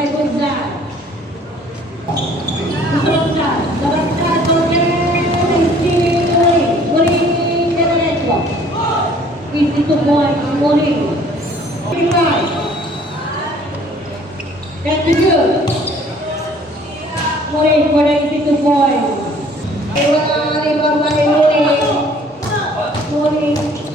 by Buzlan. Buzlan, labas okay. Muling derecho. Easy to point, Muling. That's good. Muling for the easy to point. Ay, wala nga rin ba Muling.